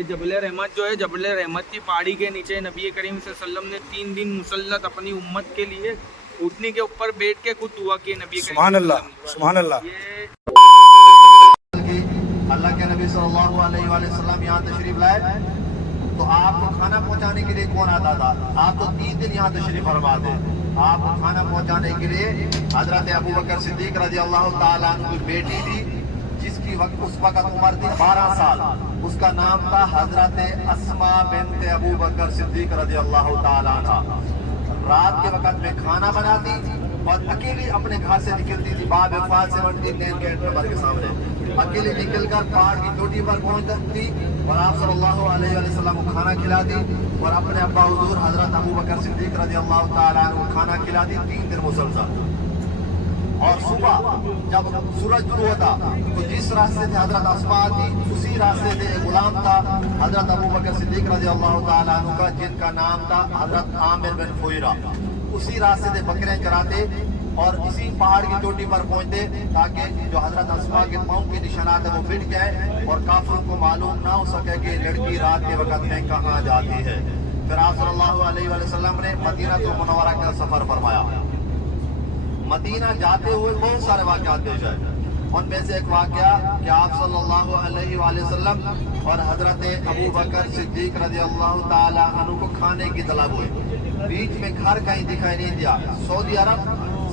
یہ جبل رحمت جو ہے، جبل رحمت کی پہاڑی کے نیچے نبی کریم صلی اللہ علیہ وسلم نے 3 دن مسلط اپنی امت کے لیے اٹھنے کے اوپر بیٹھ کے خود دعا کی نبی کریم سبحان اللہ، سبحان اللہ۔ یہ اللہ کے نبی صلی اللہ علیہ وآلہ وسلم یہاں تشریف لائے تو آپ کو کھانا پہنچانے کے لیے کون آتا تھا؟ آپ تو 3 دن یہاں تشریف فرما تھے۔ آپ کو کھانا پہنچانے کے لیے حضرت ابو بکر صدیق رضی اللہ تعالیٰ عنہ کی بیٹی تھی، جس کی اس وقت عمر تھی 12 سال۔ اس کا نام تھا حضرت اسماء بنت ابو بکر صدیق رضی اللہ تعالیٰ عنہ۔ رات کے وقت میں کھانا بناتی اور اکیلی اپنے گھر سے نکلتی تھی، باب افاد 79 گیٹ نمبر کے سامنے اکیلی نکل کر پہاڑ کی چوٹی پر پہنچتی اور آپ صلی اللہ علیہ وسلم کو کھانا کھلاتی اور اپنے ابا حضور حضرت ابو بکر صدیق رضی اللہ تعالیٰ عنہ کو کھانا کھلاتی 3 دن مسلسل۔ اور صبح جب سورج طلوع ہوتا تو جس راستے سے حضرت اسماء تھی اسی راستے سے ایک غلام تھا حضرت ابو بکر صدیق رضی اللہ تعالیٰ عنہ کا، جن کا نام تھا حضرت عامر بن فویرہ۔ اسی راستے سے بکریاں چراتے اور اسی پہاڑ کی چوٹی پر پہنچتے تاکہ جو حضرت اسماء کے پاؤں کے نشانات ہیں وہ مٹ جائے اور کافروں کو معلوم نہ ہو سکے کہ لڑکی رات کے وقت میں کہاں جاتی ہے۔ پھر آپ صلی اللہ علیہ وسلم نے مدینہ المنورہ کا سفر فرمایا۔ مدینہ جاتے ہوئے بہت سارے واقعات پیش آئے، ان میں سے ایک واقعہ کہ آپ صلی اللہ علیہ وآلہ وسلم اور حضرت ابو بکر صدیق رضی اللہ تعالیٰ عنہ کو کھانے کی طلب ہوئی۔ بیچ میں گھر کہیں دکھائی نہیں دیا۔ سعودی عرب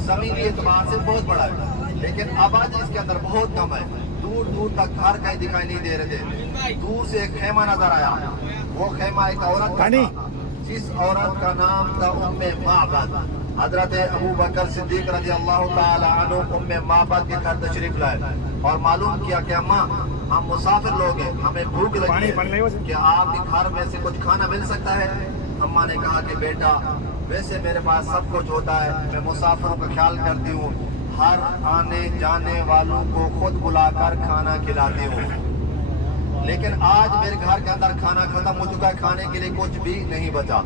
زمینی اعتبار سے بہت بڑا ہے لیکن آبادی اس کے اندر بہت کم ہے، دور دور تک گھر کہیں دکھائی نہیں دے رہے تھے۔ دور سے ایک خیمہ نظر آیا، وہ خیمہ ایک عورت کا تھا جس عورت کا نام تھا ام معبد۔ حضرت ابو بکر صدیق رضی اللہ تعالیٰ عنہ ام معبد کے گھر تشریف لائے اور معلوم کیا کہ اماں ہم مسافر لوگ ہیں، ہمیں بھوک لگی ہے، کیا آپ کے گھر میں سے کچھ کھانا مل سکتا ہے؟ اماں نے کہا کہ بیٹا ویسے میرے پاس سب کچھ ہوتا ہے، میں مسافروں کا خیال کرتی ہوں، ہر آنے جانے والوں کو خود بلا کر کھانا کھلاتی ہوں، لیکن آج میرے گھر کے اندر کھانا ختم ہو چکا ہے، کھانے کے لیے کچھ بھی نہیں بچا۔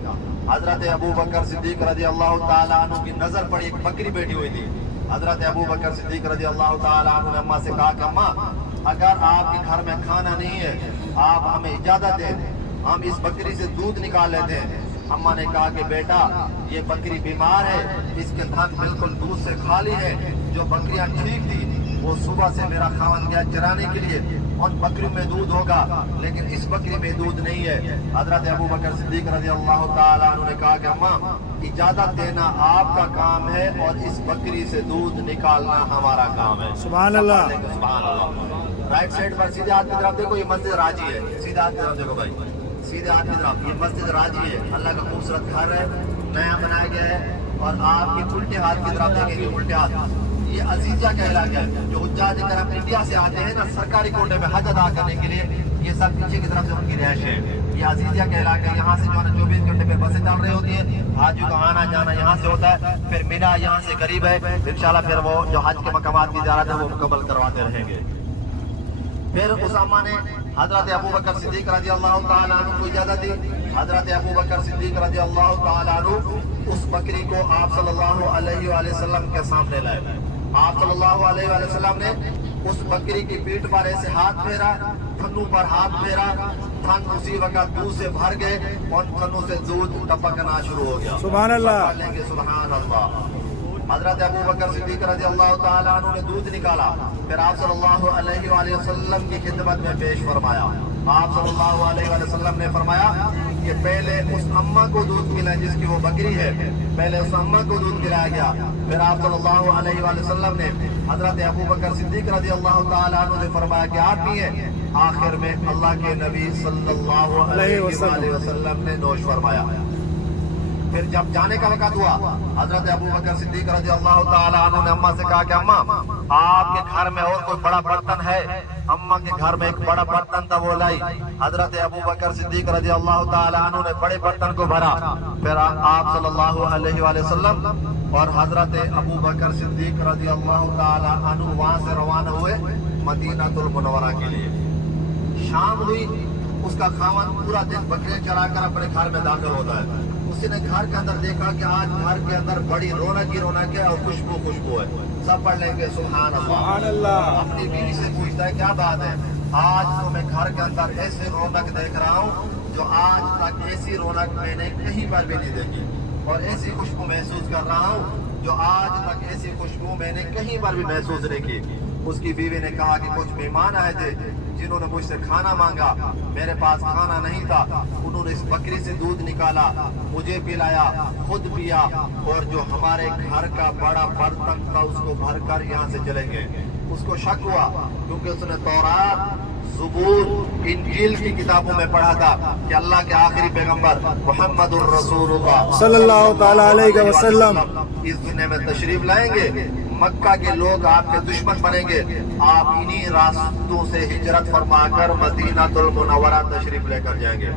حضرت ابو بکر صدیق رضی اللہ تعالیٰ عنہ کی نظر پڑی، ایک بکری بیٹھی ہوئی تھی۔ حضرت ابو بکر صدیق رضی اللہ تعالیٰ عنہ نے اماں سے کہا کہ اماں اگر آپ کے گھر میں کھانا نہیں ہے آپ ہمیں اجازت دیں، ہم اس بکری سے دودھ نکال لیتے ہیں۔ اماں نے کہا کہ بیٹا یہ بکری بیمار ہے، اس کے تھن بالکل دودھ سے خالی ہے، جو بکریاں ٹھیک تھی وہ صبح سے میرا خاوند گیا چرانے کے لیے، ان بکریوں میں دودھ ہوگا لیکن اس بکری میں دودھ نہیں ہے۔ حضرت ابو بکر صدیق رضی اللہ تعالیٰ عنہ نے کہا کہ اماں اجازت دینا آپ کا کام ہے اور اس بکری سے دودھ نکالنا ہمارا کام ہے۔ سبحان اللہ، سبحان اللہ۔ رائٹ سائڈ پر سیدھے ہاتھ کی طرف دیکھو، یہ مسجد راجی ہے، سیدھے ہاتھ کی طرف دیکھو بھائی، سیدھے ہاتھ کی طرف یہ مسجد راجی ہے، اللہ کا خوبصورت گھر ہے، نیا بنایا گیا ہے۔ اور آپ کے الٹے ہاتھ کی طرف دیکھیں گے، الٹے ہاتھ یہ عزیزیہ کا علاقہ ہے، جو حجاج کرام انڈیا سے آتے ہیں نا سرکاری کوٹے میں حج ادا کرنے کے لیے، یہ سب پیچھے کی طرف سے ان کی رہائش ہے۔ یہ عزیزیہ کا علاقہ ہے، یہاں سے جو ہے نا 24 گھنٹے پہ بسیں چل رہی ہوتی ہیں، حاجیوں کا آنا جانا یہاں سے ہوتا ہے۔ پھر مینا یہاں سے قریب ہے، انشاءاللہ پھر وہ جو حج کے مقامات کی زیارت ہے وہ مکمل کرواتے رہیں گے۔ پھر اسامہ نے حضرت ابو بکر صدیق رضی اللہ تعالیٰ عنہ کو اجازت دی۔ حضرت ابو بکر صدیق رضی اللہ تعالیٰ عنہ اس بکری کو آپ صلی اللہ علیہ وآلہ وسلم کے سامنے لائے۔ آپ صلی اللہ علیہ وآلہ وسلم نے اس بکری کی پیٹھ پر ایسے ہاتھ پھیرا، تھنوں پر ہاتھ پھیرا، تھن اسی وقت دودھ سے بھر گئے اور تھنوں سے دودھ ٹپکنا شروع ہو گیا۔ سبحان اللہ، سبحان اللہ۔ حضرت ابو بکر صدیق رضی اللہ تعالیٰ عنہ نے دودھ نکالا، پھر آپ صلی اللہ علیہ وآلہ وسلم کی خدمت میں پیش فرمایا۔ آپ صلی اللہ علیہ وآلہ وسلم نے فرمایا کہ پہلے اس اماں کو دودھ پلائیں جس کی وہ بکری ہے، پہلے اس اماں کو دودھ پلایا گیا۔ پھر آپ صلی اللہ علیہ وآلہ وسلم نے حضرت ابو بکر صدیق رضی اللہ تعالیٰ عنہ نے فرمایا کہ آپ پیئیں۔ آخر میں اللہ کے نبی صلی اللہ علیہ وآلہ وسلم نے نوش فرمایا۔ پھر جب جانے کا وقت ہوا، حضرت ابو بکر صدیق رضی اللہ تعالیٰ عنہ نے اماں سے کہا کہ اماں آپ کے گھر میں اور کوئی بڑا برتن ہے؟ اماں کے گھر میں ایک بڑا برتن تھا، وہ لائی۔ حضرت ابو بکر صدیق رضی اللہ تعالیٰ عنہ نے بڑے برتن کو بھرا، پھر آپ صلی اللہ علیہ وآلہ وسلم اور حضرت ابو بکر صدیق رضی اللہ تعالیٰ عنہ وہاں سے روانہ ہوئے مدینہ المنورہ کے لیے۔ شام ہوئی، اس کا خاوند پورا دن بکریاں چرا کر اپنے گھر میں داخل ہوتا ہے۔ اسی نے گھر کے اندر دیکھا کہ آج گھر کے اندر بڑی رونق ہے اور خوشبو ہے۔ سب پڑھ لیں گے سبحان اللہ۔ سبحان اللہ۔ اپنی بیوی سے پوچھتا ہے کیا بات ہے؟ آج تو میں گھر کے اندر ایسی رونق دیکھ رہا ہوں جو آج تک ایسی رونق میں نے کہیں پر بھی نہیں دیکھی، اور ایسی خوشبو محسوس کر رہا ہوں جو آج تک ایسی خوشبو میں نے کہیں پر بھی محسوس نہیں کی۔ اس کی بیوی نے کہا کہ کچھ مہمان آئے تھے جنہوں نے مجھ سے کھانا مانگا، میرے پاس کھانا نہیں تھا، انہوں نے اس بکری سے دودھ نکالا، مجھے پلایا، خود پیا، اور جو ہمارے گھر کا بڑا برتن تھا اس کو بھر کر یہاں سے چلے گئے۔ اس کو شک ہوا کیونکہ اس نے تورات، زبور، انجیل کی کتابوں میں پڑھا تھا کہ اللہ کے آخری پیغمبر محمد الرسول اللہ صلی اللہ تعالی علیہ وسلم اس دنیا میں تشریف لائیں گے، مکہ کے لوگ آپ کے دشمن بنیں گے، آپ انہی راستوں سے ہجرت فرما کر مدینہ المنورہ تشریف لے کر جائیں گے۔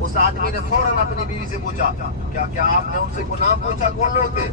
اس آدمی نے فوراً اپنی بیوی سے پوچھا کیا آپ نے ان سے کوئی نام پوچھا کون لوگ تھے؟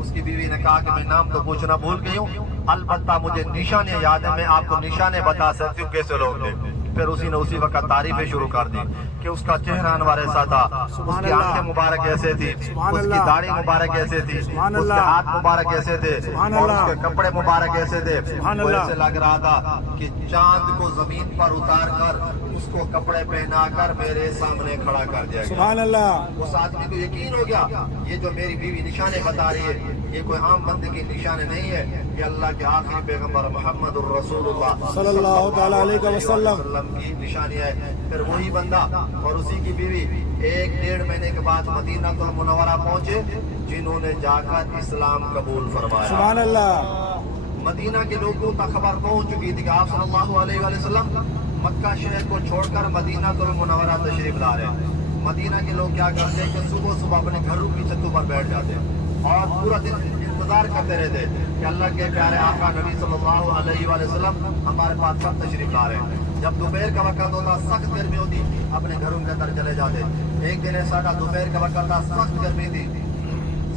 اس کی بیوی نے کہا کہ میں نام تو پوچھنا بھول گئی ہوں، البتہ مجھے نشانے یاد ہے، میں آپ کو نشانے بتا سکتی ہوں کیسے لوگ تھے۔ پھر اسی وقت تعریفیں شروع کر دی کہ اس کا چہرہ انوار ایسا تھا، اس کی آنکھیں مبارک ایسے تھی، اس کی داڑھی مبارک ایسے تھی، اس کے ہاتھ مبارک ایسے تھے، اور اس کے کپڑے مبارک ایسے تھے، وہ ایسے لگ رہا تھا کہ چاند کو زمین پر اتار کر اس کو کپڑے پہنا کر میرے سامنے کھڑا کر دیا گیا۔ سبحان اللہ۔ اس آدمی کو یقین ہو گیا یہ جو میری بیوی نشانے بتا رہی ہے یہ کوئی عام بندے کی نشانے نہیں ہے، یہ اللہ کے آخری پیغمبر محمد الرسول اللہ صلی اللہ تعالی علیہ وسلم کی نشانی ہے۔ پھر وہی بندہ اور اسی کی بیوی 1-1.5 مہینے کے بعد مدینہ المنورہ پہنچے، جنہوں نے جا کر اسلام قبول فرمایا۔ سبحان اللہ۔ مدینہ کے لوگوں تک خبر پہنچ چکی تھی کہ آپ صلی اللہ علیہ وسلم مکہ شہر کو چھوڑ کر مدینہ المنورہ تشریف لا رہے ہیں۔ مدینہ کے لوگ کیا کرتے ہیں کہ صبح اپنے گھروں کی چھتوں پر بیٹھ جاتے ہیں اور پورا دن انتظار کرتے رہتے کہ اللہ کے پیارے آقا نبی صلی اللہ علیہ وسلم ہمارے پاس کب تشریف لا رہے ہیں۔ جب دوپہر کا وقت ہوتا، سخت گرمی ہوتی، اپنے گھروں کے اندر چلے جاتے۔ ایک دن ایسا تھا دوپہر کا وقت تھا، سخت گرمی تھی،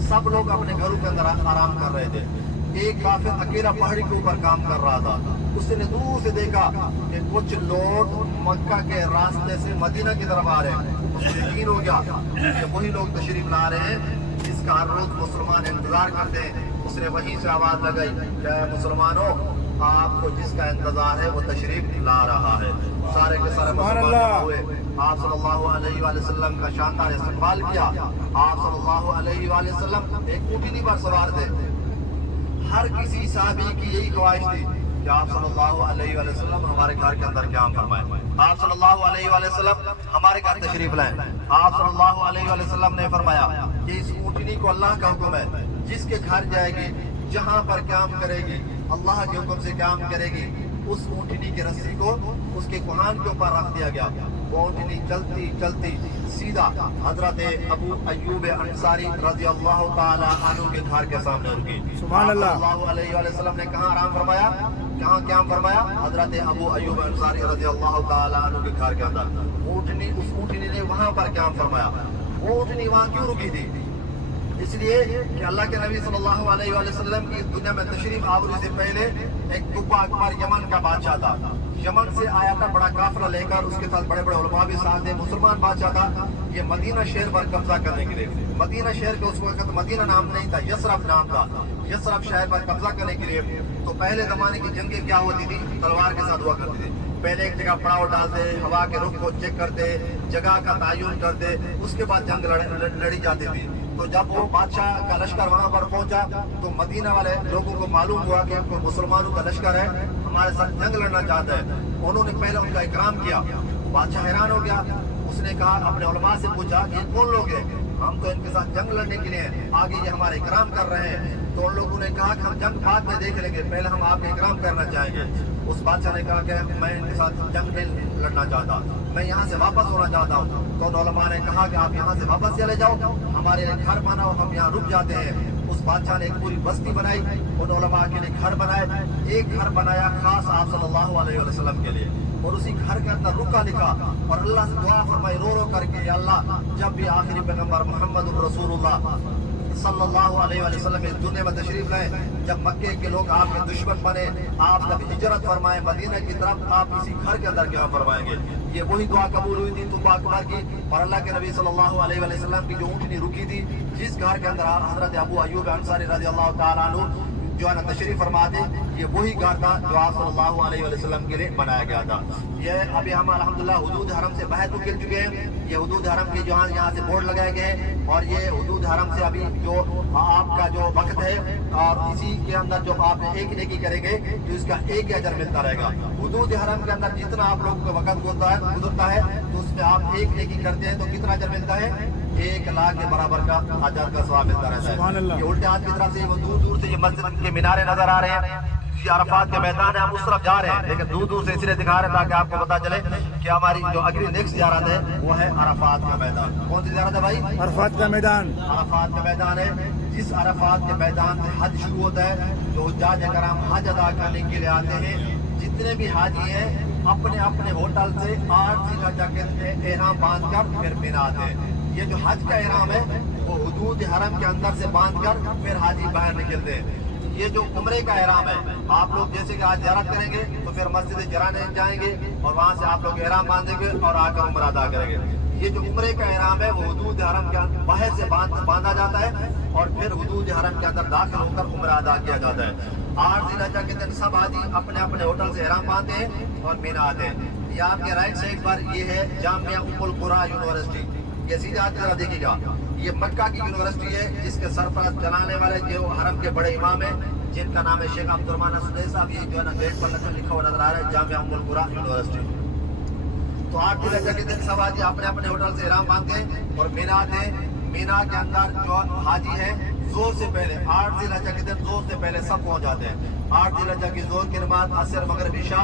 سب لوگ اپنے گھروں کے اندر آرام کر رہے تھے۔ ایک کافر اکیلا پہاڑی کے اوپر کام کر رہا تھا، اس نے دور سے دیکھا کہ کچھ لوگ مکہ کے راستے سے مدینہ کی طرف آ رہے ہیں۔ اس کو یقین ہو گیا کہ وہی لوگ تشریف لا رہے ہیں جس کا ہر روز مسلمان انتظار کرتے ہیں۔ اس نے وہیں سے آواز لگائی کہ مسلمانوں، آپ کو جس کا انتظار ہے وہ تشریف لا رہا ہے۔ سارے کے سارے مسلمان ہوئے، آپ صلی اللہ علیہ وسلم کا شاندار استقبال کیا۔ آپ صلی اللہ علیہ وسلم ایک اونٹنی پر سوار تھے۔ ہر کسی صحابی کی یہی خواہش تھی کہ آپ صلی اللہ علیہ وسلم ہمارے گھر کے اندر قیام فرمائیں، آپ صلی اللہ علیہ وسلم ہمارے گھر تشریف لائیں۔ آپ صلی اللہ علیہ وسلم نے فرمایا کہ اس اونٹنی کو اللہ کا حکم ہے، جس کے گھر جائے گی، جہاں پر قیام کرے گی، اللہ کے حکم سے قیام کرے گی، اس اونٹنی کی رسی کو اس کے کوہان کے اوپر رکھ دیا گیا۔ وہ اونٹنی چلتی چلتی سیدھا حضرت ابو ایوب انصاری رضی اللہ تعالی عنہ کے گھر کے سامنے رکی۔ سبحان اللہ۔ صلی اللہ علیہ وسلم نے کہاں آرام فرمایا، کہاں قیام فرمایا؟ حضرت ابو ایوب انصاری رضی اللہ تعالی عنہ کے گھر کے اندر۔ اس اونٹنی نے وہاں پر قیام فرمایا۔ وہ اونٹنی وہاں کیوں رکی تھی؟ اس لیے کہ اللہ کے نبی صلی اللہ علیہ وسلم کی دنیا میں تشریف آوری سے پہلے ایک قبہ اکبر یمن کا بادشاہ تھا، یمن سے آیا تھا بڑا قافلہ لے کر، اس کے ساتھ بڑے بڑے علماء بھی ساتھ تھے، مسلمان بادشاہ تھا۔ یہ مدینہ شہر پر قبضہ کرنے کے لیے، مدینہ شہر کے اس وقت مدینہ نام نہیں تھا، یثرب نام تھا، یثرب شہر پر قبضہ کرنے کے لیے۔ تو پہلے زمانے کی جنگیں کیا ہوتی تھی؟ تلوار کے ساتھ ہوا کرتی تھی۔ پہلے ایک جگہ پڑاؤ ڈالتے، ہوا کے رخ کو چیک کرتے، جگہ کا تعین کرتے، اس کے بعد جنگ لڑی جاتی تھی۔ تو جب وہ بادشاہ کا لشکر وہاں پر پہنچا تو مدینہ والے لوگوں کو معلوم ہوا کہ مسلمانوں کا لشکر ہے، ہمارے ساتھ جنگ لڑنا چاہتا ہے۔ انہوں نے پہلے ان کا اکرام کیا، بادشاہ حیران ہو گیا۔ اس نے کہا، اپنے علماء سے پوچھا کہ یہ کون لوگ ہیں؟ ہم تو ان کے ساتھ جنگ لڑنے کے لیے ہیں، آگے یہ ہمارے اکرام کر رہے ہیں۔ تو ان لوگوں نے کہا کہ ہم جنگ بعد میں دیکھ لیں گے، پہلے ہم آپ کا اکرام کرنا چاہیں گے۔ اس بادشاہ نے کہا کہ میں ان کے ساتھ جنگ نہیں لڑنا چاہتا، میں یہاں سے واپس ہونا چاہتا ہوں۔ تو ان علماء نے کہا کہ آپ یہاں سے واپس چلے جاؤ، ہمارے لیے گھر بناؤ، ہم یہاں رک جاتے ہیں۔ اس بادشاہ نے ایک پوری بستی بنائی، ان علماء کے لیے گھر بنائے، ایک گھر بنایا خاص آپ صلی اللہ علیہ وسلم کے لیے، اور اسی گھر کے اندر رکا لکھا اور اللہ سے دعا فرمائی رو رو کر کے، یا اللہ جب بھی آخری پیغمبر محمد رسول اللہ صلی اللہ علیہ وسلم اس دنیا میں تشریف لائے، جب مکے کے لوگ آپ کے دشمن بنے، آپ جب ہجرت فرمائے مدینہ کی طرف، آپ اسی گھر کے اندر کیا فرمائیں گے؟ یہ وہی دعا قبول ہوئی تھی توبہ اکبر کی، اور اللہ کے نبی صلی اللہ علیہ وسلم کی جو اونٹنی رکی تھی، جس گھر کے اندر حضرت ابو ایوب انصاری رضی اللہ تعالیٰ عنہ जो है ना तशरीफ फरमा दे। ये वही घर था जो आप सल्लल्लाहु अलैहि वसल्लम के लिए बनाया गया था। ये अभी हम अल्हम्दुलिल्लाह हुदूद हरम से बाहर तो निकल चुके हैं। ये हुदूद हरम के यहाँ से बोर्ड लगाए गए हैं और ये हुदूद हरम से अभी जो आपका जो वक्त है और इसी के अंदर जो आप एक नेकी करेंगे तो इसका एक अजर मिलता रहेगा। हुदूद हरम के अंदर जितना आप लोगों का वक्त गुजरता है तो उसमें आप एक नेकी करते हैं तो कितना अजर मिलता है? 1 लाख के बराबर का अजर का सवाब मिलता रहता है। ये उल्टे हाथ की तरफ से वो दूर दूर से ये मस्जिद के मीनारे नजर आ रहे हैं। ये अरफात के मैदान है, हम उस तरफ जा रहे हैं लेकिन दूर दूर से इसलिए दिखा रहे हैं ताकि आपको पता चले कि हमारी जो अगली नेक्स्ट ज़ियारत है वो है अरफात का मैदान। कौन सी ज़ियारत है भाई? अरफात का मैदान। अरफात का मैदान है। जिस अरफात के मैदान से हज शुरू होता है जो हुज्जाज कराम हज अदा करने के लिए आते हैं, जितने भी हाजी हैं अपने अपने होटल से 8 ज़िलहज्जा के एहराम बांध कर फिर मिना आते हैं। ये जो हज का एहराम है वो हुदूद हरम के अंदर से बांध कर फिर हाजी बाहर निकलते हैं। ये जो उम्रे का एहराम है, आप लोग जैसे कि आज ज़ियारत करेंगे तो फिर मस्जिद जराने जाएंगे और वहाँ से आप लोग एहराम बांधेंगे और आकर उम्रा अदा करेंगे। ये जो उम्रे का एहराम है वो हुदूद हरम के बाहर से बांधा जाता है और फिर हुदूद हरम के अंदर दाखिल होकर उम्रा अदा किया जाता है। 8 ज़िलहज्जा के दिन सब हाजी अपने अपने होटल से एहराम बांधते हैं और मिना आते हैं। ये आपके राइट साइड पर ये है जामिया उम्मुल कुरा यूनिवर्सिटी। ये सीधे हाथ जरा देखिएगा, ये मक्का की यूनिवर्सिटी है जिसके सरपरस्त चलाने वाले जो हरम के बड़े इमाम हैं जिनका नाम है शेख अब्दुर्रहमान सुदैस साहब। ये जो है ना गेट पर लिखा हुआ नजर आ रहा है जामिया उम्मुल कुरा यूनिवर्सिटी। तो 8 ज़िलहज्जा के दिन सब हाजी अपने अपने होटल से एहराम बांधते हैं और मिना आते हैं। मिना के अंदर जो हाजी है जोर से पहले 8 ज़िलहज्जा के दिन जोर से पहले सब पहुंच जाते हैं। 8 ज़िलहज्जा की जोर की नमाज असर मगरिब इशा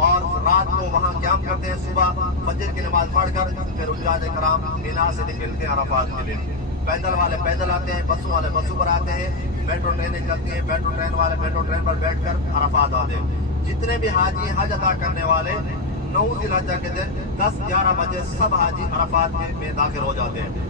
और रात को वहाँ क़याम करते हैं। सुबह फजर की नमाज पढ़कर फिर हुज्जाज कराम मिना से निकलते हैं अरफात के लिए। पैदल वाले पैदल आते हैं, बसों वाले बसों पर आते हैं, मेट्रो ट्रेनें चलती हैं, मेट्रो ट्रेन वाले मेट्रो ट्रेन पर बैठकर अरफात आते हैं। जितने भी हाजी हज अदा करने वाले 9 ज़िलहज्जा के दिन 10-11 बजे सब हाजी अरफात में दाखिल हो जाते हैं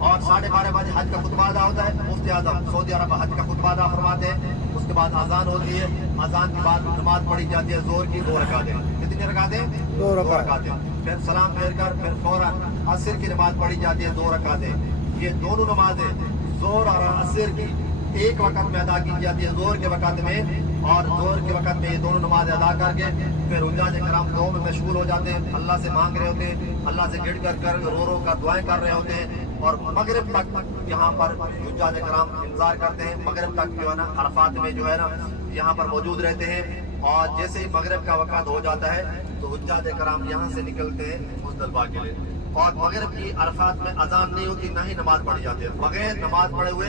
और 12:30 बजे हज का खुतबा अदा होता है। मुफ्ती आज़म सऊदी अरब हज का खुतबा अदा फरमाते हैं। उसके बाद अजान होती है, अजान के बाद नमाज पढ़ी जाती है जोर की 2 रकातें। कितनी रकातें? 2 रकातें। फिर सलाम फेर कर फिर फौरन असर की नमाज पढ़ी जाती है 2 रकातें। ये दोनों नमाजें जोर और असर की एक वक्त में अदा की जाती है जोर के वक्त में, और जोर के वक्त में ये दोनों नमाज अदा करके फिर हुज्जाज कराम दुआओं में मशगूल हो जाते हैं, अल्लाह से मांग रहे होते हैं, अल्लाह से गिड़ कर रो रो कर दुआएं कर रहे होते हैं और मगरिब तक यहाँ पर हुज्जाज कराम इंतजार करते हैं। मगरिब तक जो है ना अरफात में जो है ना यहाँ पर मौजूद रहते हैं और जैसे ही मगरिब का वक्त हो जाता है तो हुज्जाज कराम यहाँ से निकलते हैं मुज़दलिफा के लिए। और मगरिब की अरफात में अजान नहीं होती, ना ही नमाज पढ़ी जाती है। बगैर नमाज पढ़े हुए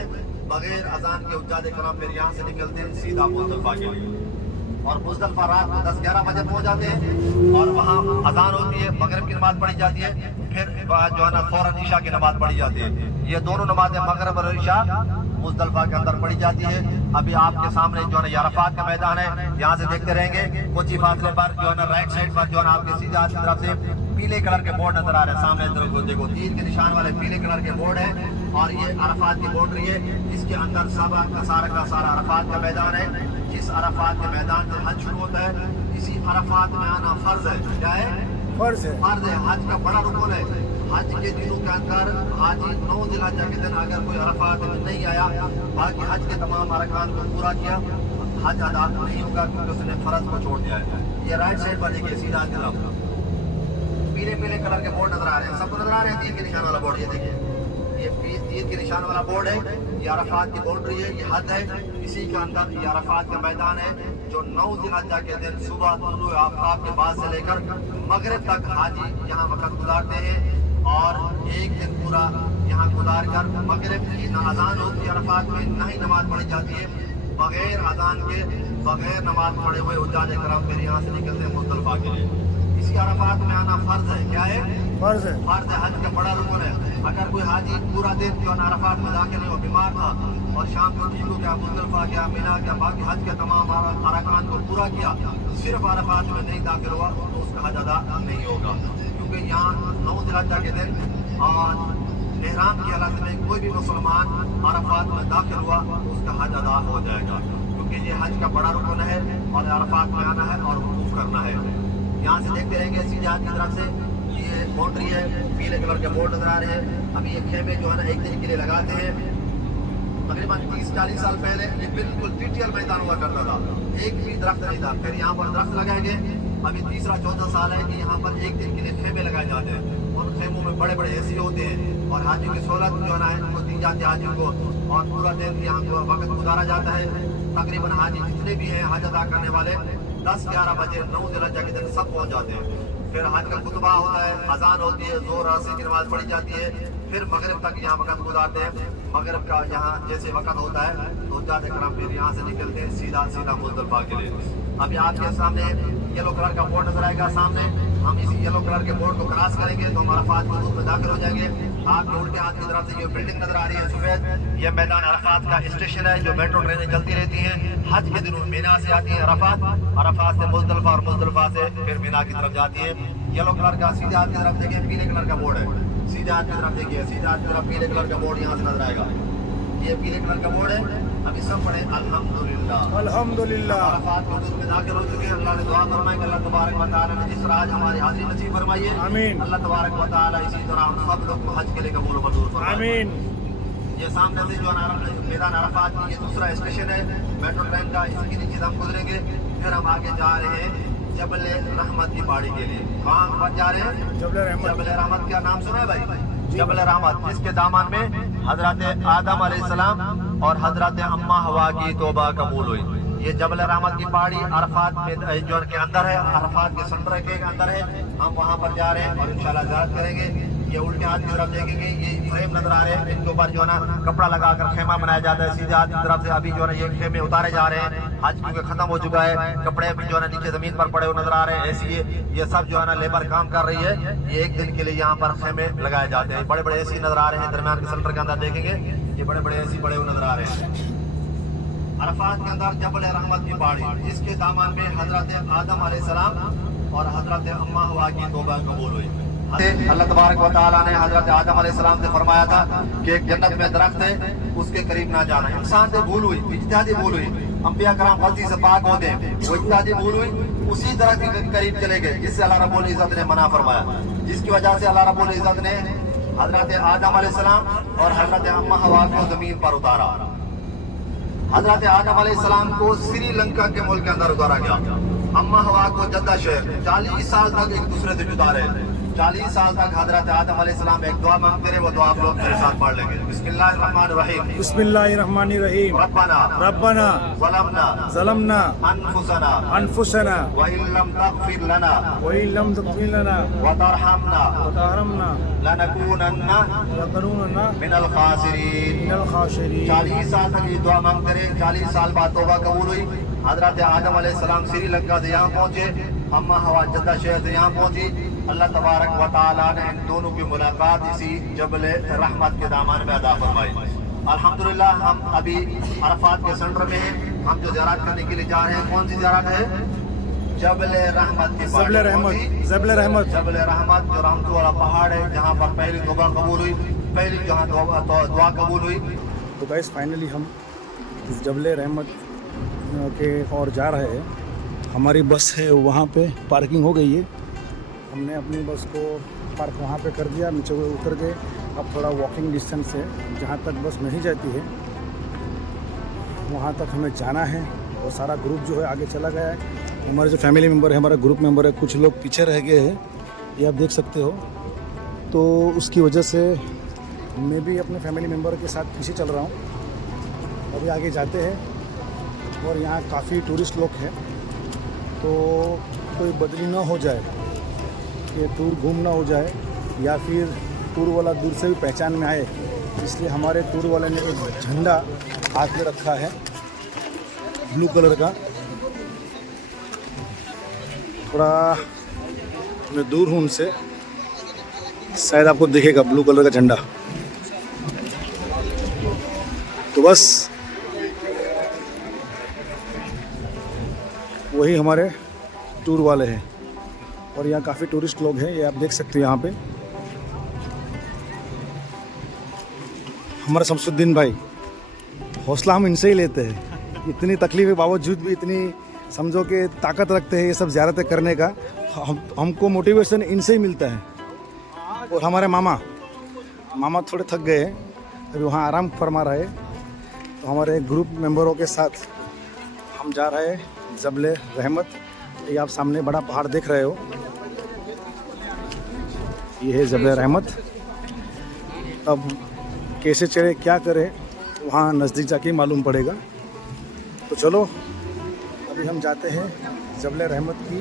बगैर अजान के हुज्जाज कराम फिर यहाँ से निकलते हैं सीधा मुज़दलिफा के लिए और मुज़दलिफा रात को 10-11 बजे पहुँच जाते हैं और वहाँ अजान होती है, मगरिब की नमाज पढ़ी जाती है, फिर जो है ना फौरन ईशा की नमाज पढ़ी जाती है। ये दोनों नमाजें मगरिब और ईशा मुज़दलिफा के अंदर पढ़ी जाती है। अभी आपके सामने जो है अरफात का मैदान है, यहाँ से देखते रहेंगे। कुछ ही फासले पर जो है ना राइट साइड पर जो है ना आपके सीधे हाथ की तरफ से पीले कलर के बोर्ड नजर आ रहे हैं। सामने तरफ देखो तीर के निशान वाले पीले कलर के बोर्ड है और ये अरफात की बाउंड्री है। इसके अंदर सब का सारा अरफात का मैदान है। जिस अरफात के मैदान से हज शुरू होता है, इसी अरफात में आना फर्ज है। क्या है? फर्ज है। फर्ज है, हज का बड़ा रुकन है। हज के दिनों के अंदर हाजी 9 ज़िलहज्जा के दिन अगर कोई अरफात में नहीं आया, बाकी हज के तमाम अरकान को पूरा किया, हज अदा नहीं होगा क्योंकि उसने फर्ज को छोड़ दिया है। ये राइट साइड पर देखिए सीधा की तरफ पीले पीले कलर के बोर्ड नजर आ रहे हैं, सबको नजर आ रहे हैं। तीर के निशान वाला बोर्ड ये देखिए, ये तीर के निशान वाला बोर्ड है। ये अरफात की बाउंड्री है, ये हद है। इसी के अंदर ये अरफात का मैदान है जो 9 ज़िलहज्जा के दिन सुबह तुलुए आफ़ताब के बाद से लेकर मगरिब तक हाजी यहाँ वक्त गुजारते हैं और एक दिन पूरा यहाँ गुजार कर मगरिब की ना अजान होती है अरफात में, ना ही नमाज पढ़ी जाती है। बगैर अजान के बगैर नमाज पढ़े हुए हुज्जाज कराम फिर यहाँ से निकलते हैं मुज़दलिफा के लिए। इसी अरफात में आना फर्ज है। क्या है? फर्ज है। फर्ज है, हज का बड़ा रुकन है। अगर कोई हाजी पूरा दिन जो अरफात में दाखिल नहीं हो, बीमार था और शाम को ठीक हो गया, मुज़दलिफा गया, मिना गया, बाकी हज के तमाम अरकान को पूरा किया, सिर्फ अरफात में नहीं दाखिल हुआ तो उसका हज अदा नहीं होगा। क्योंकि यहाँ 9 ज़िलहज्जा के दिन एहराम की हालत में कोई भी मुसलमान अरफात में दाखिल हुआ तो उसका हज अदा हो जाएगा, क्योंकि ये हज का बड़ा रुकन है और अरफात में आना है और वकूफ करना है। यहाँ से देखते रहेंगे सीधे हाथ की तरफ से ये बाउंड्री है, पीले कलर के बोर्ड नजर आ रहे हैं। अभी ये खेमे जो है ना एक दिन के लिए लगाते हैं तकरीबन 30-40 साल पहले ये बिल्कुल टीटीएल मैदान हुआ करता था, एक भी दरख्त नहीं था। फिर यहाँ पर दरख्त लगाएंगे। अभी तीसरा चौथा साल है कि यहाँ पर एक दिन के लिए खेमे लगाए जाते हैं। उन खेमों में बड़े बड़े एसी होते हैं और हाजियों की सहूलत जो है ना वो दी जाती है हाजियों को, और पूरा दिन यहाँ वक्त गुजारा जाता है। तकरीबन हाजी जितने भी हैं हज अदा करने वाले 10-11 बजे 9 ज़िलहज्जा के दिन सब पहुँच जाते हैं। फिर हज का खुतबा होता है, अजान होती है, जोर असर की नमाज पढ़ी जाती है। फिर मगरिब तक यहाँ वक्त गुजारते हैं। मगरिब का यहाँ जैसे वक्त होता है तो जाते करम फिर यहाँ से निकलते हैं सीधा मुज़दलिफा के लिए। अभी आपके सामने येलो कलर का बोर्ड नजर आएगा सामने। हम इसी येलो कलर के बोर्ड को क्रॉस करेंगे तो हम अरफात के हदूद में दाखिल हो जाएंगे। आपके उल्टे हाथ की तरफ से जो बिल्डिंग नजर आ रही है सफेद, ये मैदान अरफात का स्टेशन है जो मेट्रो ट्रेनें चलती रहती हैं। हज के दिनों में मीना से आती है अरफात से मुज़दलिफा और मुज़दलिफा से फिर मीना की तरफ जाती है। येलो कलर का सीधे हाथ की तरफ देखिए पीले कलर का बोर्ड है, सीधे हाथ की तरफ देखिए, सीधे हाथ की तरफ पीले कलर का बोर्ड यहाँ से नजर आएगा। ये पीले कलर का बोर्ड है। अभी सब पढ़े अल्हम्दुलिल्लाह अल्हम्दुलिल्लाह। अरफात के हदूद में दाखिल हो चुके हैं। अल्लाह ने दुआ फरमाई कि अल्लाह तबारक व तआला ने जिस राज हमारी हाजिरी नसीब फरमाइए, आमीन। अल्लाह तबारक व तआला इसी तरह हम सब लोग को हज के लिए कबूल मंजूर फरमाए, आमीन। ये सामने से जो मैदान अरफात की ये दूसरा स्टेशन है मेट्रो ट्रेन का, इसके नीचे से हम गुजरेंगे। फिर हम आगे जा रहे हैं जबल रहमत की पहाड़ी के लिए। कहाँ पर जा रहे हैं? जबल रहमत। जबल रहमत का नाम सुना है भाई? जबल रहमत, जिसके दामन में हजरत आदम अलैहिस्सलाम और हजरत अम्मा हवा की तौबा कबूल हुई। ये जबल रहमत की पहाड़ी अरफात में जो के अंदर है, अरफात के सेंटर के अंदर है। हम वहाँ पर जा रहे हैं और इंशाल्लाह ज़ियारत करेंगे। ये उल्टे हाथ की तरफ देखेंगे, ये फ्रेम नजर आ रहे हैं, इनके ऊपर जो है ना कपड़ा लगाकर खेमा बनाया जाता है। सीधे हाथ की तरफ से अभी जो है ये खेमे उतारे जा रहे हैं। हज क्योंकि खत्म हो चुका है, कपड़े भी जो है नीचे जमीन पर पड़े हुए नजर आ रहे हैं। ऐसी ये सब जो है ना लेबर काम कर रही है। ये एक दिन के लिए यहाँ पर खेमे लगाए जाते हैं। बड़े बड़े एसी नजर आ रहे हैं, दरमियान के सेंटर के अंदर देखेंगे ये बड़े बड़े एसी पड़े हुए नजर आ रहे हैं। अरफात के अंदर जबल रहमत की पहाड़ी, जिसके दामन में हजरत आदम अलैहिस्सलाम और हजरत अम्मा हवा की तौबा कबूल हुई। अल्लाह तबारक व तआला ने हजरत आदम अलैहिस्सलाम से फरमाया था कि एक जन्नत में दरख्त है, उसके करीब ना जाना। इंसान से भूल हुई, इज्तिहादी भूल हुई, अंबिया कराम गलती से पाक होते हैं, वो इज्तिहादी भूल हुई, उसी दरख्त के करीब चले गए जिससे अल्लाह रब्बुल इज्जत ने मना फरमाया, जिसकी वजह से अल्लाह रब्बुल इज्जत ने हजरत आदम अलैहिस्सलाम और हजरत अम्मा हवा को जमीन पर उतारा। हजरत आदम अलैहिस्सलाम को श्रीलंका के मुल्क के अंदर उतारा गया, अम्मा हवा को जद्दा शहर। 40 साल तक एक दूसरे से जुदा रहे। 40 साल तक हजरत आदम अलैहिस्सलाम एक दुआ मांगते रहे, वो दुआ आप लोग मेरे साथ पढ़ लेंगे। बिस्मिल्लाहिर्रहमानिर्रहीम। बिस्मिल्लाहिर्रहमानिर्रहीम। रब्बना ज़लमना अनफुसना व इन लम तगफिर लना व इन लम तग़फिर लना व तरहमना व तर्हमना लनकूनन्ना मिनल खासिरीन। मिनल खासिरीन। 40 साल तक ये दुआ मांगते रहे। 40 साल बाद तौबा कबूल हुई। हजरत आदम अलैहिस्सलाम श्रीलंका से यहाँ पहुँचे, अम्मा हवा जद्दा शहर से यहाँ पहुँची। अल्लाह तबारक व तआला ने इन दोनों की मुलाकात इसी जबल रहमत के दामन में अदा फरमाई। अल्हम्दुलिल्लाह हम अभी अरफात के सेंटर में हैं। हम जो ज़ियारत करने के लिए जा रहे हैं, कौन सी ज़ियारत है? जबल रहमत की जबल रहमत। जबल रहमत। जबल रहमत जो रहमत वाला पहाड़ है, जहाँ पर पहली तौबा कबूल हुई, पहली जहाँ दुआ कबूल हुई। तो गाइस फाइनली हम इस जबल रहमत के और जा रहे हैं। हमारी बस है वहाँ पे पार्किंग हो गई है। हमने अपनी बस को पार्क वहाँ पे कर दिया, नीचे उतर गए। अब थोड़ा वॉकिंग डिस्टेंस है, जहाँ तक बस नहीं जाती है वहाँ तक हमें जाना है। और सारा ग्रुप जो है आगे चला गया है। हमारे जो फैमिली मेम्बर है, हमारा ग्रुप मेम्बर है, कुछ लोग पीछे रह गए हैं, ये आप देख सकते हो। तो उसकी वजह से मैं भी अपने फैमिली मेम्बर के साथ पीछे चल रहा हूँ। अभी आगे जाते हैं और यहाँ काफ़ी टूरिस्ट लोग हैं, तो कोई बदली ना हो जाए कि टूर घूम ना हो जाए या फिर टूर वाला दूर से भी पहचान में आए, इसलिए हमारे टूर वाले ने एक झंडा हाथ में रखा है ब्लू कलर का। थोड़ा मैं दूर हूँ उनसे, शायद आपको दिखेगा ब्लू कलर का झंडा। तो बस वही हमारे टूर वाले हैं। और यहाँ काफ़ी टूरिस्ट लोग हैं, ये आप देख सकते हैं। यहाँ पे हमारे शमसुद्दीन भाई, हौसला हम इनसे ही लेते हैं। इतनी तकलीफ के बावजूद भी इतनी समझो कि ताकत रखते हैं ये सब ज़ियारतें करने का। हमको मोटिवेशन इनसे ही मिलता है। और हमारे मामा थोड़े थक गए हैं, अभी वहाँ आराम फरमा रहे। तो हमारे ग्रुप मेंबरों के साथ हम जा रहे हैं जबल रहमत। ये आप सामने बड़ा पहाड़ देख रहे हो, ये है जबल रहमत। अब कैसे चढ़े क्या करें वहाँ नज़दीक जाके मालूम पड़ेगा। तो चलो अभी हम जाते हैं जबल रहमत की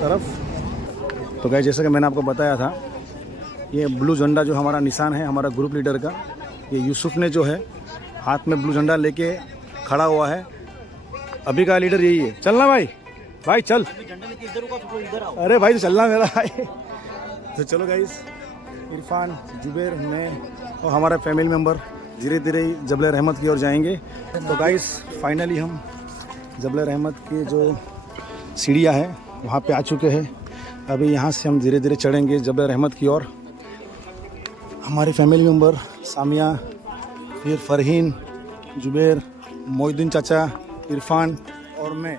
तरफ। तो गाइस जैसा कि मैंने आपको बताया था, ये ब्लू झंडा जो हमारा निशान है हमारा ग्रुप लीडर का, ये यूसुफ ने जो है हाथ में ब्लू झंडा लेके खड़ा हुआ है। अभी का लीडर यही है। चलना भाई, भाई चल। अरे भाई तो चलना मेरा भाई। तो चलो गाइस, इरफान, जुबैर, मैं और हमारा फैमिली मेम्बर धीरे धीरे जबल रहमत की ओर जाएंगे। तो गाइस फाइनली हम जबल रहमत की जो सीढ़ियाँ हैं वहाँ पे आ चुके हैं। अभी यहाँ से हम धीरे धीरे चढ़ेंगे जबल रहमत की ओर। हमारे फैमिली मेम्बर सामिया, फिर फरहीन, जुबैर, मोहिद्दीन चाचा, इरफान और मैं,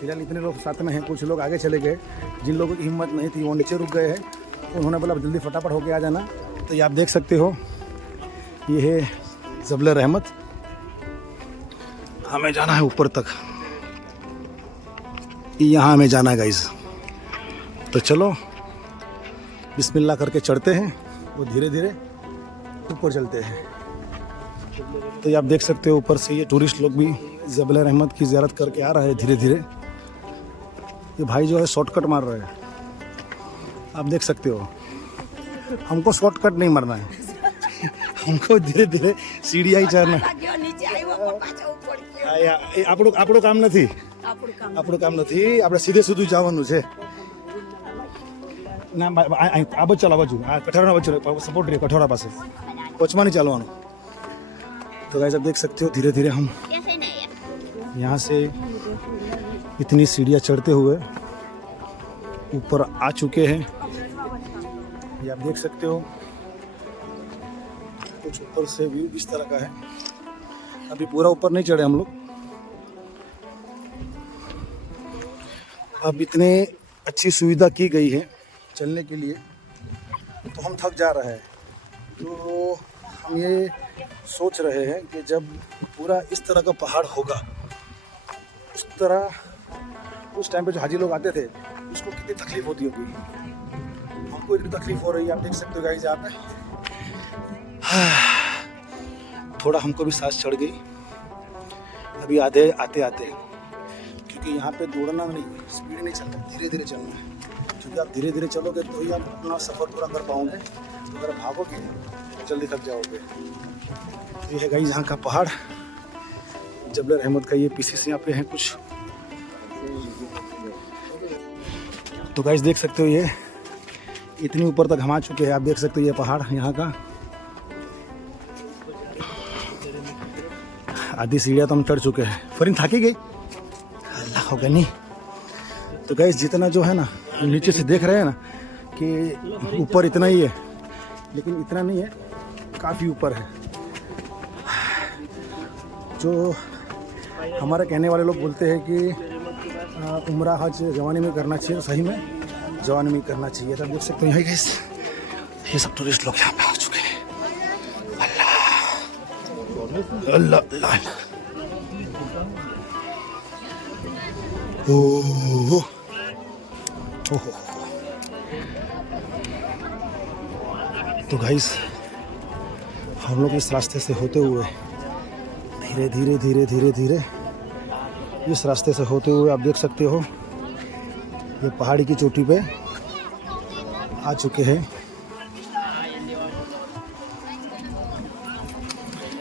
फिलहाल इतने लोग साथ में हैं। कुछ लोग आगे चले गए, जिन लोगों की हिम्मत नहीं थी वो नीचे रुक गए हैं। उन्होंने बोला जल्दी फटाफट होके आ जाना। तो ये आप देख सकते हो, ये है जबल रहमत। हमें जाना है ऊपर तक, यहाँ हमें जाना है गाइस। तो चलो बिस्मिल्लाह करके चढ़ते हैं और धीरे धीरे ऊपर चलते हैं। तो ये आप देख सकते हो ऊपर से ये टूरिस्ट लोग भी जबल रहमत की ज़ियारत करके आ रहे हैं धीरे धीरे। ये भाई जो है शॉर्टकट मार रहे हैं, आप देख सकते हो। हमको शॉर्टकट नहीं मारना है, हमको धीरे धीरे सीढ़ियाँ ही चढ़ना है। આપણું કામ નથી, આપણે સીધે સીધું જવાનું છે ના। આ બાજુ ચાલો, આ બાજુ આ કઠોરા બાજુ સપોર્ટ રહ્યો, કઠોરા પાસે પહોંચવા નહીં ચાલવાનું। तो गाइस आप देख सकते हो धीरे धीरे हम यहाँ से इतनी सीढ़ियाँ चढ़ते हुए ऊपर आ चुके हैं। ये आप देख सकते हो कुछ ऊपर से व्यू इस तरह का है। अभी पूरा ऊपर नहीं चढ़े हम लोग। अब इतने अच्छी सुविधा की गई है चलने के लिए, तो हम थक जा रहे हैं। तो हम ये सोच रहे हैं कि जब पूरा इस तरह का पहाड़ होगा, उस तरह उस टाइम पे जो हाजी लोग आते थे उसको कितनी तकलीफ होती होगी। हमको इतनी तकलीफ हो रही है, आप देख सकते हो गाइस यहाँ पे। थोड़ा हमको भी सांस चढ़ गई अभी आते आते, क्योंकि यहाँ पे दौड़ना नहीं, स्पीड नहीं चलना, धीरे धीरे चलना है। क्योंकि आप धीरे धीरे चलोगे तो ही आप अपना सफ़र पूरा कर पाओगे। अगर भागोगे तो जल्दी थक जाओगे। ये है गाइस यहाँ का पहाड़ जबल रहमत का। ये पीसेस यहाँ पे हैं कुछ। तो गाइस देख सकते हो, ये इतनी ऊपर तक हम आ चुके हैं। आप देख सकते हो ये पहाड़ यहाँ का। आधी सीढ़ियाँ तो हम चढ़ चुके हैं। फरीन थाकी गई, अल्लाह होगा नहीं। तो गाइस जितना जो है ना, नीचे से देख रहे हैं ना कि ऊपर इतना ही है, लेकिन इतना नहीं है, काफ़ी ऊपर है। जो हमारे कहने वाले लोग बोलते हैं कि उम्रा हज जवानी में करना चाहिए, सही में जवानी में करना चाहिए। तो देख सकते हो यहाँ गाइस ये सब टूरिस्ट लोग यहाँ पे आ चुके हैं। अल्लाह अल्लाह अल्लाह। ओह तो गाइस हम लोग इस रास्ते से होते हुए धीरे धीरे धीरे धीरे धीरे इस रास्ते से होते हुए आप देख सकते हो ये पहाड़ी की चोटी पे आ चुके हैं।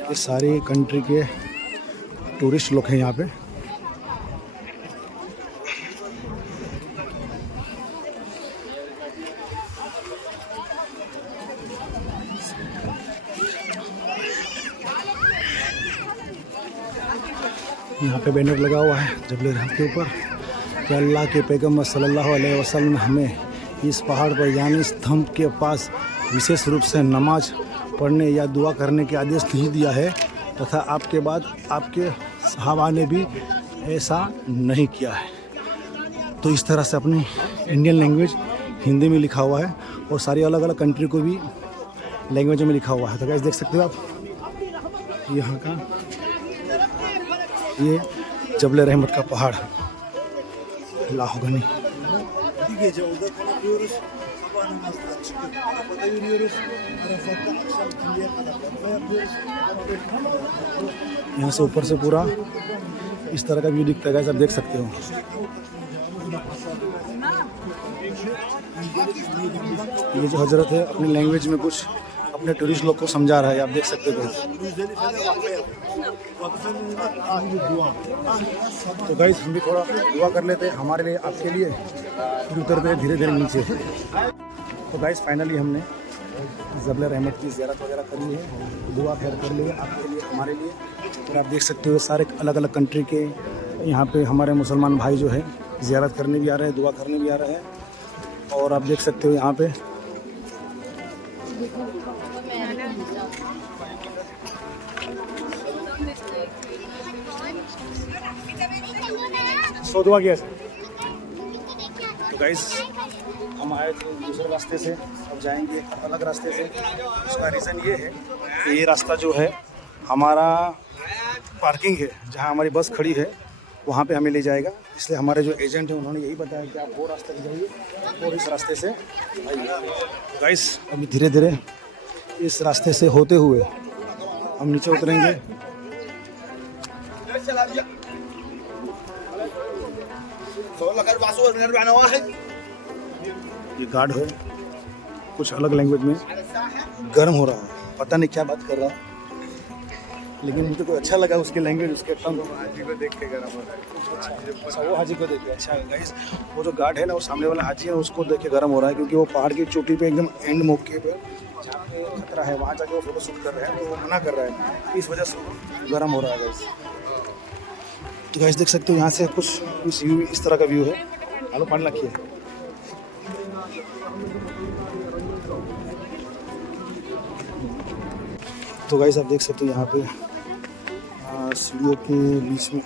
ये सारी कंट्री के टूरिस्ट लोग हैं यहाँ पे। यहाँ पे बैनर लगा हुआ है जबल रहमत के ऊपर कि अल्लाह के पैगम्बर सल्लल्लाहु अलैहि वसल्लम ने हमें इस पहाड़ पर यानी स्तंभ के पास विशेष रूप से नमाज पढ़ने या दुआ करने के आदेश नहीं दिया है, तथा आपके बाद आपके सहाबा ने भी ऐसा नहीं किया है। तो इस तरह से अपनी इंडियन लैंग्वेज हिंदी में लिखा हुआ है और सारी अलग अलग कंट्री को भी लैंग्वेज में लिखा हुआ है। तो गाइस देख सकते हो आप यहाँ का ये जबल रहमत का पहाड़ लाहौगनी। Gece orada kalıyoruz. Sabah namazından çıkıp Arafa'da yürüyoruz. Arafat'ta akşam ikindiyeye kadar yatma yapıyoruz. यहाँ से ऊपर से पूरा इस तरह का व्यू दिखता है गाइस, आप देख सकते हो। ये जो हजरत है अपनी लैंग्वेज में कुछ अपने टूरिस्ट लोग को समझा रहा है, आप देख सकते हो गाइस। तो गाइस हम भी थोड़ा दुआ कर लेते हैं हमारे लिए, आपके लिए, फिर उतरते हैं धीरे धीरे नीचे। तो गाइस फाइनली हमने जबल रहमत की ज़ियारत वगैरह कर ली है, दुआ खैर कर ली है आपके लिए, हमारे लिए। और आप देख सकते हो सारे अलग अलग कंट्री के यहाँ पे हमारे मुसलमान भाई जो है ज़ियारत करने भी आ रहे हैं, दुआ करने भी आ रहे हैं। और आप देख सकते हो यहाँ पे सो दुआ किया। तो गाइस हम आए थे दूसरे रास्ते से, अब जाएंगे अलग रास्ते से। उसका रीज़न ये है कि ये रास्ता जो है हमारा पार्किंग है, जहाँ हमारी बस खड़ी है वहाँ पे हमें ले जाएगा। इसलिए हमारे जो एजेंट हैं उन्होंने यही बताया कि आप वो रास्ते से जाइए और इस रास्ते से आइए। गाइस अभी धीरे धीरे इस रास्ते से होते हुए हम नीचे उतरेंगे। ये गार्ड है कुछ अलग लैंग्वेज में गर्म हो रहा है, पता नहीं क्या बात कर रहा है, लेकिन मुझे कोई अच्छा लगा उसकी लैंग्वेज, उसके टंग। हाजी को देख के गर्म हो रहा है। अच्छा वो हाजी को देख के अच्छा है गाइस। वो जो गार्ड है ना, वो सामने वाला हाजी है, उसको देख के गर्म हो रहा है, क्योंकि वो पहाड़ की चोटी पे एकदम एंड मौके पे जहाँ पे खतरा है वहाँ जाके वो फोटो शूट कर रहे हैं, तो वो मना कर रहा है, इस वजह से वो गर्म हो रहा है गाइस। तो गाइस देख सकते हो यहाँ से कुछ इस तरह का व्यू है। आलू पानी रखिए। तो गाइस आप देख सकते हो यहाँ पे सीढ़ियों के बीच में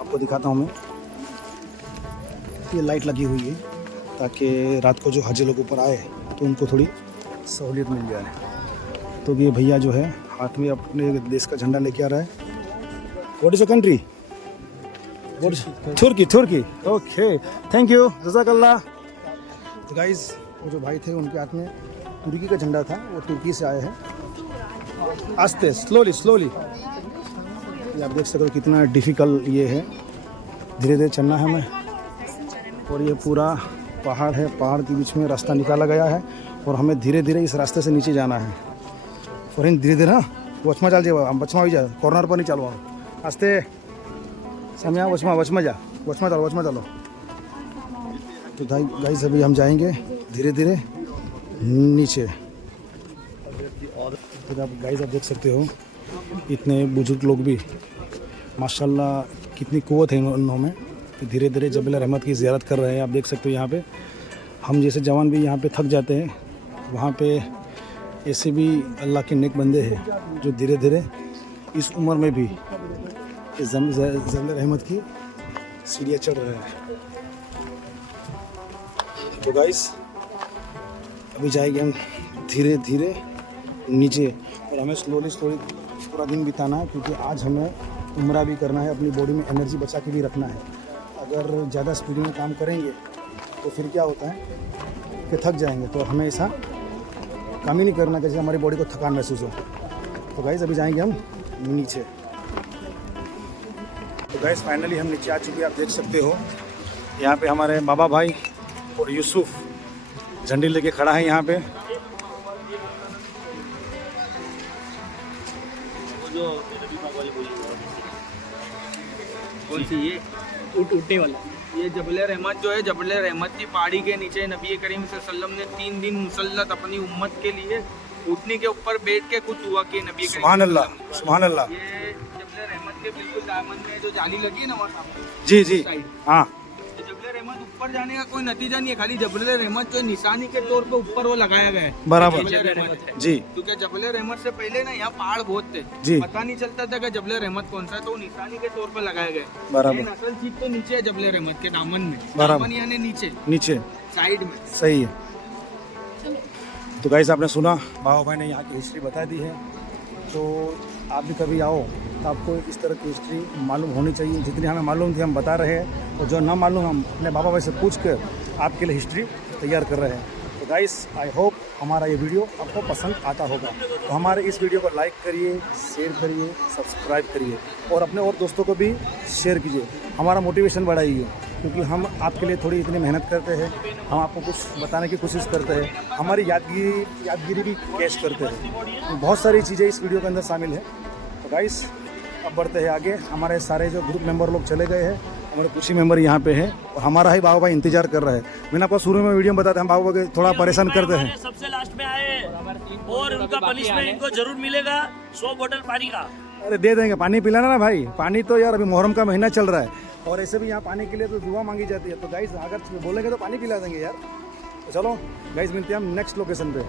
आपको दिखाता हूँ मैं, ये लाइट लगी हुई है ताकि रात को जो हाजी लोग ऊपर आए तो उनको थोड़ी सहूलियत मिल जाए। तो ये भैया जो है हाथ में अपने देश का झंडा लेके आ रहा है। What is your country? तुर्की। ओके थैंक यू, जज़ाकल्लाह। तो गाइस वो जो भाई थे उनके हाथ में तुर्की का झंडा था, वो तुर्की से आए हैं। आस्ते स्लोली ये आप देख सकते हो कितना डिफ़िकल्ट ये है, धीरे धीरे चलना है हमें। और ये पूरा पहाड़ है, पहाड़ के बीच में रास्ता निकाला गया है और हमें धीरे धीरे इस रास्ते से नीचे जाना है। फॉरन धीरे धीरे हाँ वचमा चल जाए, हम वचमा भी जाए, कॉर्नर पर नहीं चलो, आस्ते समझा, वचमा चलो। तो गाइस अभी हम जाएंगे धीरे धीरे नीचे। तो आप गाइस आप देख सकते हो इतने बुजुर्ग लोग भी माशाल्लाह कितनी कुव्वत है उनमें, तो धीरे धीरे जबल रहमत की ज़ियारत कर रहे हैं। आप देख सकते हो यहाँ पे हम जैसे जवान भी यहाँ पे थक जाते हैं, वहाँ पे ऐसे भी अल्लाह के नेक बंदे हैं जो धीरे धीरे इस उम्र में भी जबल रहमत की सीढ़ियाँ चढ़ रहे हैं। तो गाइस अभी जाएंगे हम धीरे धीरे नीचे, और हमें स्लोली पूरा दिन बिताना है, क्योंकि आज हमें उम्रा भी करना है, अपनी बॉडी में एनर्जी बचा के भी रखना है। अगर ज़्यादा स्पीड में काम करेंगे तो फिर क्या होता है कि थक जाएंगे, तो हमें ऐसा काम ही नहीं करना कि हमारी बॉडी को थकान महसूस हो। तो गाइस अभी जाएंगे हम नीचे। तो गाइस फाइनली हम नीचे आ चुके हैं, आप देख सकते हो यहाँ पे हमारे बाबा भाई और यूसुफ झंडी लेके खड़ा है यहाँ पे। कौन सी ये उठने वाला? ये जबल रहमत जो है, जबल रहमत की पहाड़ी के नीचे नबी करीम सल्लल्लाहु अलैहि वसल्लम ने 3 दिन मुसल्लत अपनी उम्मत के लिए उठने के ऊपर बैठ के कुछ दुआ किए नबी करीम। सुभान अल्लाह। ये जबल रहमत के बिल्कुल दामन में जो जाली लगी है ना वहाँ सामने, जी हाँ, जबल रहमत ऊपर जाने का कोई नतीजा नहीं है, खाली जबल रहमत जो निशानी के तौर पे ऊपर वो लगाया गया है बराबर जबल रहमत है। जी, क्योंकि जबल रहमत से पहले ना यहाँ पहाड़ बहुत थे जी, पता नहीं चलता था कि जबल रहमत कौन सा है, तो वो निशानी के तौर पे लगाया गया है। बराबर। ये असल चीज तो नीचे है जबल रहमत के दामन में, बराबर। दामन यानी नीचे साइड में, सही है। तो गाइस आपने सुना बाबा भाई ने यहाँ की हिस्ट्री बता दी है, तो आप भी कभी आओ आपको इस तरह की हिस्ट्री मालूम होनी चाहिए। जितनी हमें मालूम थी हम बता रहे हैं, और जो ना मालूम हम अपने बाबा भाई से पूछ कर आपके लिए हिस्ट्री तैयार कर रहे हैं। तो गाइस आई होप हमारा ये वीडियो आपको पसंद आता होगा। तो हमारे इस वीडियो को लाइक करिए, शेयर करिए, सब्सक्राइब करिए और अपने और दोस्तों को भी शेयर कीजिए। हमारा मोटिवेशन बढ़ाइए, क्योंकि हम आपके लिए थोड़ी इतनी मेहनत करते हैं, हम आपको कुछ बताने की कोशिश करते हैं, हमारी यादगिरी भी कैश करते हैं। बहुत सारी चीज़ें इस वीडियो के अंदर शामिल है। तो गाइस अब बढ़ते हैं आगे। हमारे सारे जो ग्रुप मेंबर लोग चले गए हैं, हमारे कुछ ही मेंबर यहाँ पे हैं और हमारा ही बाबा भाई इंतजार कर रहा है। मैंने आपको शुरू में वीडियो में बताया था, हम बाबा भाई थोड़ा परेशान करते हैं। सबसे लास्ट में आए और उनका पनिशमेंट इनको जरूर मिलेगा 100 बोतल पानी का। अरे दे देंगे, पानी पिलाना ना भाई। पानी तो यार अभी मुहर्रम का महीना चल रहा है और ऐसे भी यहाँ पानी के लिए तो दुआ मांगी जाती है। तो गाइस अगर बोलेंगे तो पानी पिला देंगे यार। तो चलो गाइस मिलते हैं हम नेक्स्ट लोकेशन पे।